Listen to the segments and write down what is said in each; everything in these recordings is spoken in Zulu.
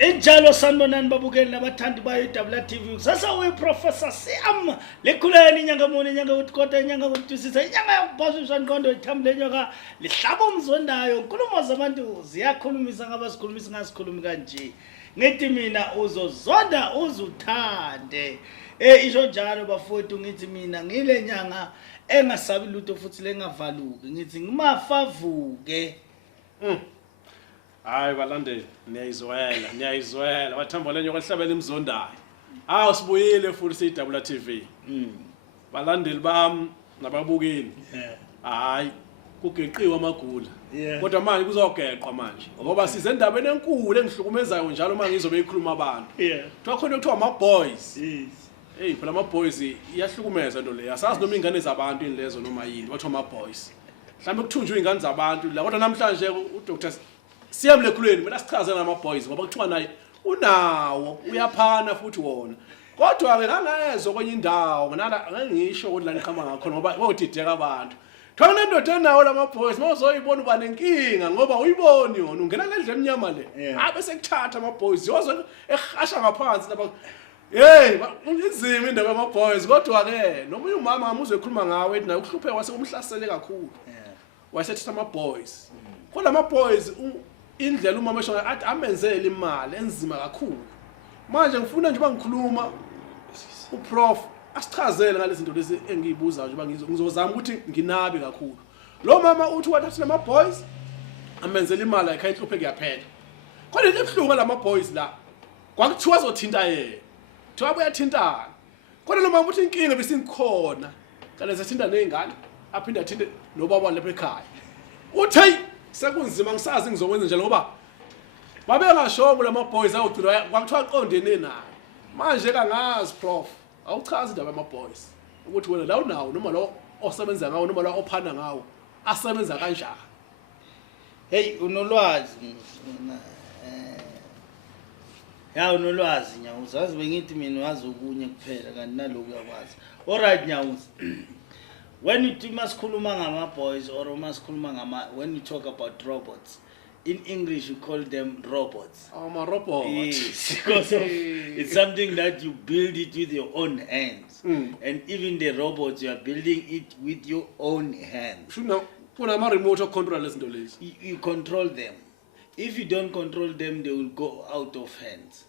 Injalo sanibonani babukeli nabathandi bayo iWTV. Sasa uyiprofessor Siam lekhuleni inyanga muni inyanga uthikota inyanga utwisisa inyanga yokuphasiswa inkondo ithambile nyoka lihlaba umzondayo inkulumo zabantu ziyakhulumisa ngabasikhulumisa ngasikhulumi kanje. Ngithi mina uzozonda uzuthande. Isho njalo bafowethu ngithi mina ngile nyanga engasabi lutho futhi lengavaluki ngithi ngimafavuke. Hayi balandeli niyayizwela bathamba lenyo kwahlabela imzondayo. Hawu sibuyile futhi siyiWTV. Balandeli bami nababukeli. Hayi kugeqiwa amagula. Kodwa manje kuzogeqwa manje ngoba size endabeni enkulu engihlukumezayo njalo manje ngizobe ikhuluma abantu. Kuthiwa khona kuthiwa ama boys. Hey phela ama boys iyahlukumeza into le. Asazi noma ingane zabantu inlezo noma yini bathiwa ama boys. Mhlambe kuthunjwe ingane zabantu la kodwa namhlanje uDr Siam lekhuleni mina sichaze nama boys ngoba kuthiwa naye unawo uyaphana futhi wona. Kodwa ke ngangezwe kwenye indawo nala ngisho ukuthi la nikhamba ngakho ngoba bodideka abantu. Thona indoda enawo lama boys mawuzoyibona uba nenkinga ngoba uyiboni yona ungena ngendle emnyama le. Bese kuthatha ama boys yozo ehasha ngaphansi lapha. Hey unzima indaba yama boys kodwa ke noma umama amuzwe ekhuluma ngawe ethi naye ukuhlupheka wase kumhlasele kakhulu. Wasethatha ama boys. Kodwa ama boys indlela umama esho athi amenzele imali enzima kakhulu. Manje ngifuna nje bangikhuluma uprof asichazele ngalezi zinto lezi engiyibuza nje ngizozama ukuthi nginabe kakhulu. Lo mama uthi wathatha ama boys amenzele imali ayikho inhluphe kuyaphela. Kodwa lebhlunga lama boys la kwakuthiwa azothinta yena. Thiwa buyathintana. Kodwa lo mama uthi inkinga besingikhona. Kanti sethinta nezingane aphinda athinte nobaba lapha ekhaya. Uthi sekunzima ngisazi ngizokwenza njalo ngoba babengashobo lama boys awugcina kwakuthiwa aqondene naye. Manje kangazi prof awuchazi indaba yama boys ukuthi wena la unawo noma lo osebenza ngawo noma la ophana ngawo asebenza kanjani. Hey unolwazi ya unolwazi Nyawuza wazi bengithi mina wazi okunye kuphela kanti naloku yakwazi. Alright Nyawuza. When you masikhuluma ngama boys or masikhuluma ngama when you talk about robots in English you call them robots. My robot. Yes, because it's something that you build it with your own hands. And even the robots you are building it with your own hands. Kuna ama remote control lezinto lezi. You control them. If you don't control them they will go out of hands.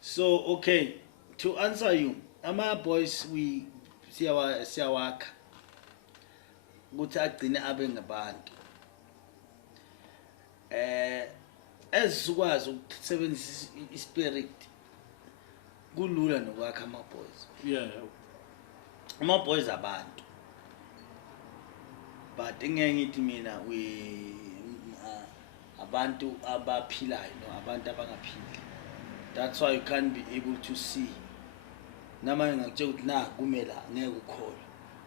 So okay, to answer you, ama boys we siyawakha ukuthi agcine abe ngabantu ezikwazi ukusebenzisa ispirit kulula nokwakha ama boys. Ama boys abantu but engeke ngithi mina abantu abaphilayo no abantu abangaphili. That's why you can't be able to see. Nama ngakutshela ukuthi na kumela ngeke ukholwe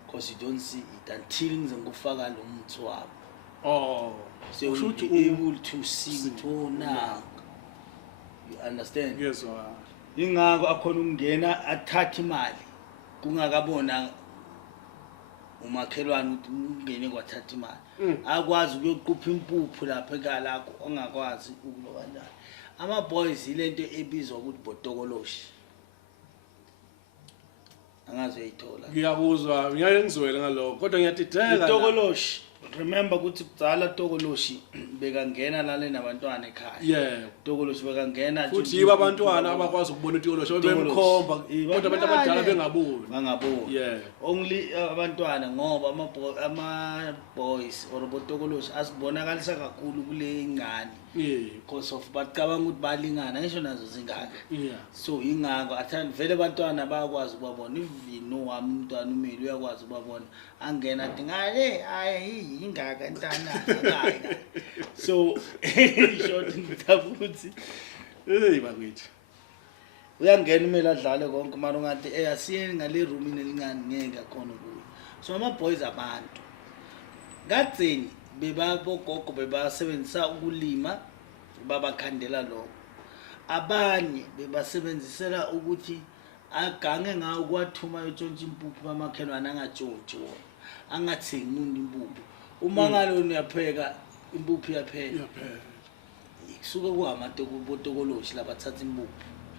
because you don't see it until ngize ngikufaka lo muthi wabo. So you should be able to see it now. You understand? Yes. Ingakho akhona ukungena athatha imali kungakabona umakhelwane ukuthi ungene kwathatha imali. Akwazi ukuyoqupha impuphu lapha ekhaya lakho ongakwazi ukuloba kanjani. Ama boys ilento ebizwa ukuthi botokoloshi. Angazi uyithola. Ngiyabuzwa ngiyaye ngizwele ngalokho kodwa ngiyadideka. Tokoloshi remember ukuthi kudzala Tokoloshi bekangena lale nabantwana ekhaya. Tokoloshi bekangena futhi yiba abantwana abakwazi ukubona uTokoloshi bemkhomba kodwa abantu abadala bengaboni. Only abantwana ngoba ama boys or botokoloshi asibonakalisa kakhulu kule ingane. Because of bacabanga ukuthi balingana ngisho nazo zingaka. So ingakho athanda vele abantwana bayakwazi ukubabona ivino wami umntwana umeli uyakwazi ukubabona angena athi ngale hayi ingaka ntana hayi. So short ngithafuthi bakithi uyangena umeli adlale konke mara ungathi asiye ngale room inelingani ngeke akona kuyo. So ama boys abantu kadzeni bebabogogo bebasebenzisa ukulima babakhandela lokho. Abanye bebasebenzisela ukuthi agange ngawo kwathuma yotshontsha impuphu kamakhelwane angatshotshi wona angathengi umuntu impuphu. Uma ngalona uyapheka impuphu iyaphela. kusuke kuhamatokoloshi labathatha imbuku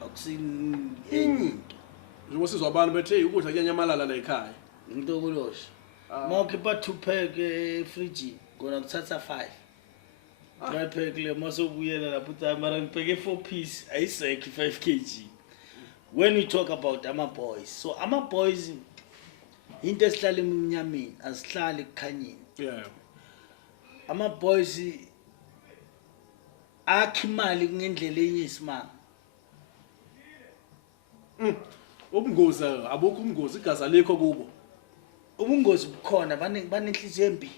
akusini enye into njengoba sizwa abantu bethe ukudla kuyanyamalala la ekhaya intokoloshi mawukhipha 2 pack efridge kona kuthatha 5 dry pack le masobuyela lapho uthi mara ngibheke 4 piece ayisekho 5 kg. When we talk about ama boys, so ama boys into esihlala emnyameni asihlali ekukhanyeni. yeah Ama boys akha imali ngendlela eyisimanga. ubungozi abukho ubungozi igazi likho kubo Ubungozi bukhona banenhliziyo embi.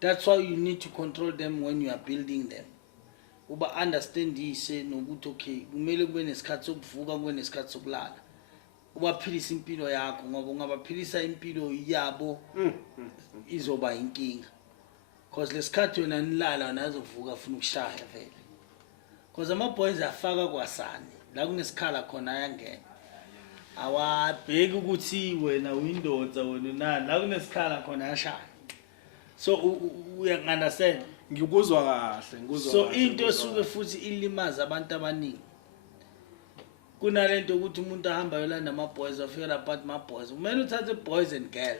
That's why you need to control them when you are building them. Uba understandise nokuthi okay kumele kube nesikhathi sokuvuka kube nesikhathi sokulala. Ubaphilisa impilo yakho ngoba ungabaphilisa impilo yabo izoba inkinga. Because lesikhathi wena nilala nazovuka ufuna ukushaya vele. Because ama boys afaka kwasani la kunesikhala khona ayangena. Awabheki ukuthi wena uyindoda wena nani la kunesikhala khona ayashaya. So we understand. ngikuzwa kahle ngikuzwa So into esuke futhi ilimaza abantu abaningi. Kunalento ukuthi umuntu ahamba yolanda ama boys afika lapha ama boys. Kumele uthathe boys and girl.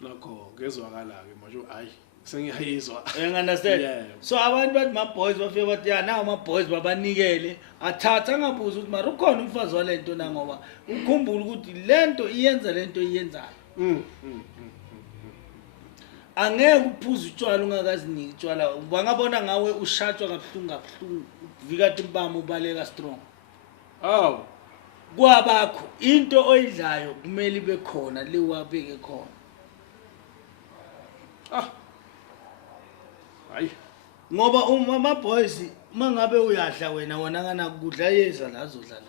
nakho ngezwakala ke manje hayi sengiyayizwa You understand? Yeah. So abantu bathi ma boys bafika bathi ya nawo ama boys babanikele athatha angabuza ukuthi mara ukhona umfazi walento na ngoba ukukhumbula ukuthi lento iyenza lento iyenzayo. Angeke uphuze utshwala ungakaziniki utshwala bangabona ngawe ushatshwa kabuhlungu vikati impama ubaleka strong. aw Kwabakho into oyidlayo kumele ibe khona liwabeke khona. hayi Ngoba ama boys mangabe uyadla wena kana kudla yeza la azodlala.